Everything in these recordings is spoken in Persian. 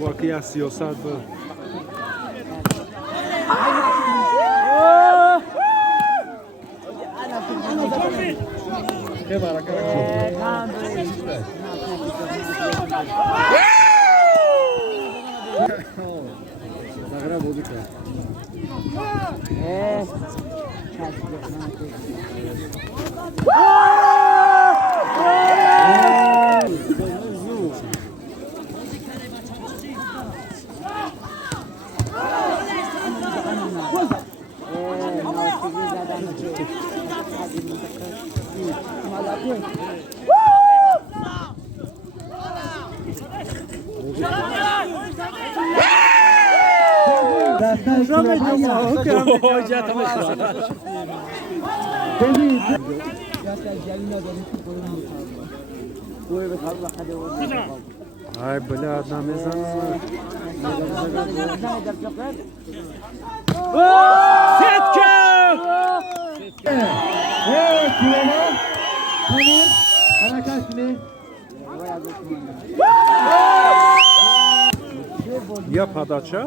واقعی سیاست به های بله آدم میزن یا پاداچه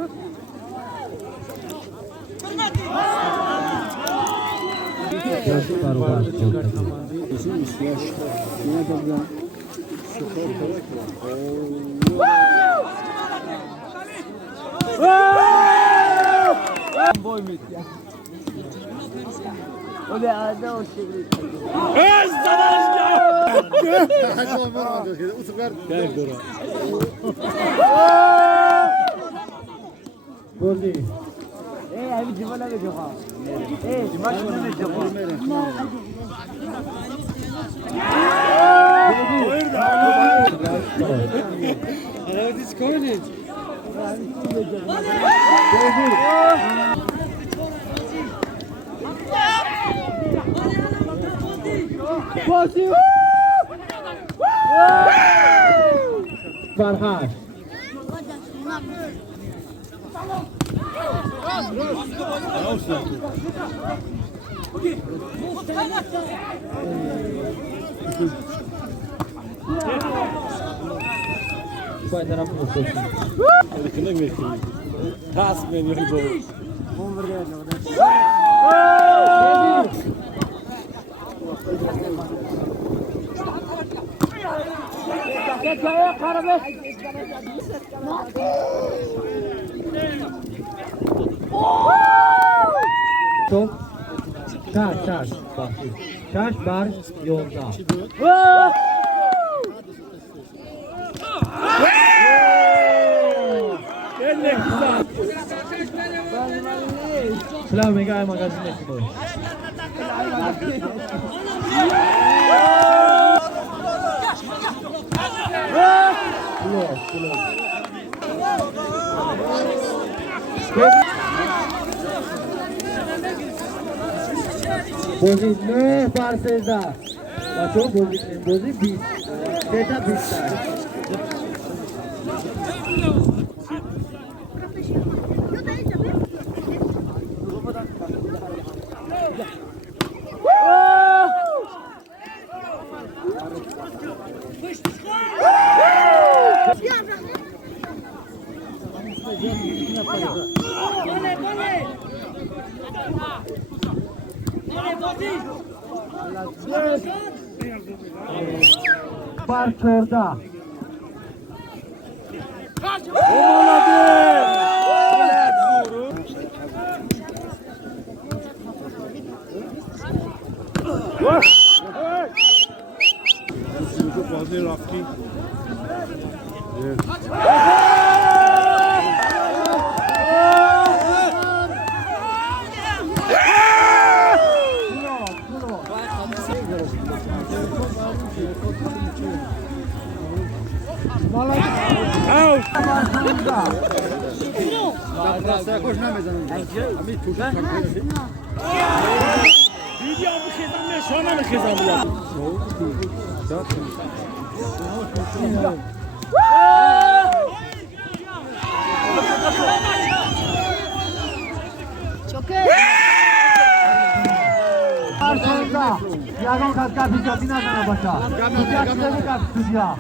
فرهاد باید طرف افتاد کنه میکنی پاس می‌کنی گل تو شش بر 11 سلام میگم مغازه نمیشه بازی 9 بر 13 بچه‌ها بازی 20 دیتا 20 بر 14 بازی رفتی خوش نمیزنم ویدیو بخیزم نشانه بخیزم بلد یادم خواست که بیشتری نزنه باشه بیشتری نزنه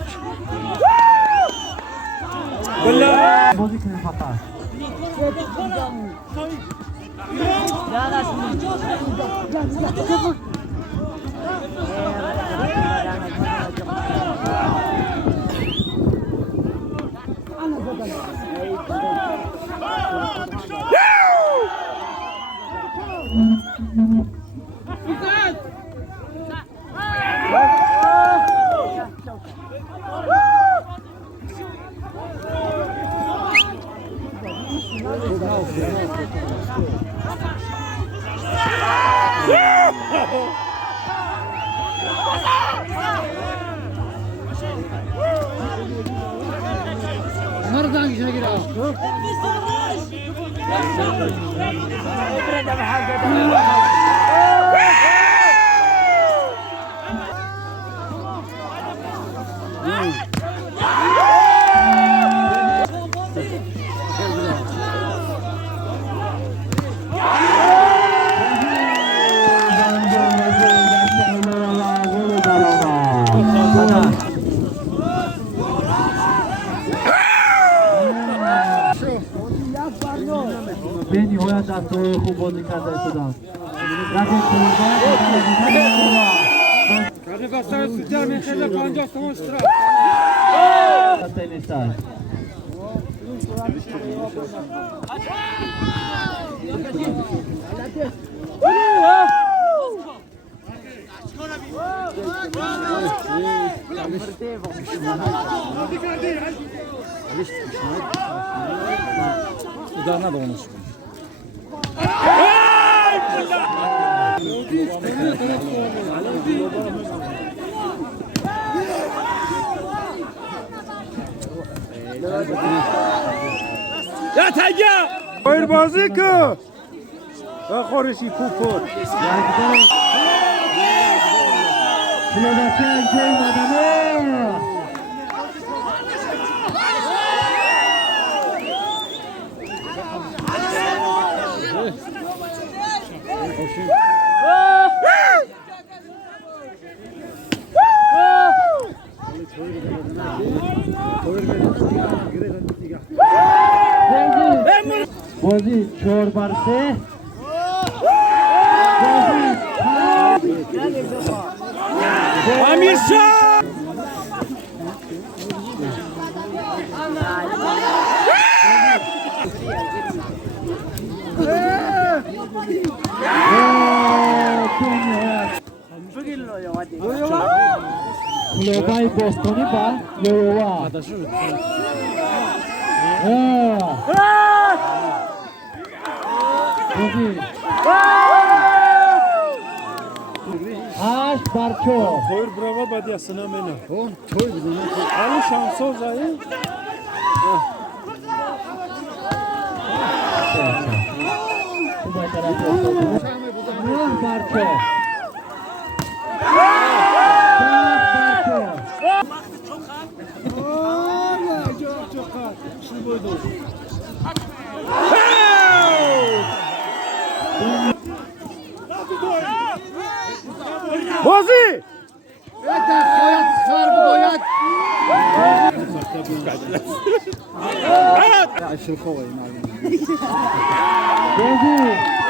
بله بازی کنیم فقط مرة شنو كده به نهایت دستور خوب بازی کرده شدن رقیب Hadi basar sütler mekede 50 somun اشتراک نیستن Udarına da olmuş. Ya tega! Hayır bazı ki. Khorişi pupur. Slovakya ülke madeni بازی 4 بر 3 Amir Şah! کلوبای بوستونی با لوروا بازی 8 بر 4 Koyur brava badiyasına mena. On toy bidin. Ali şansı zayı. خوبه طرف 9 بر 4 Bozi! بازی Bozi!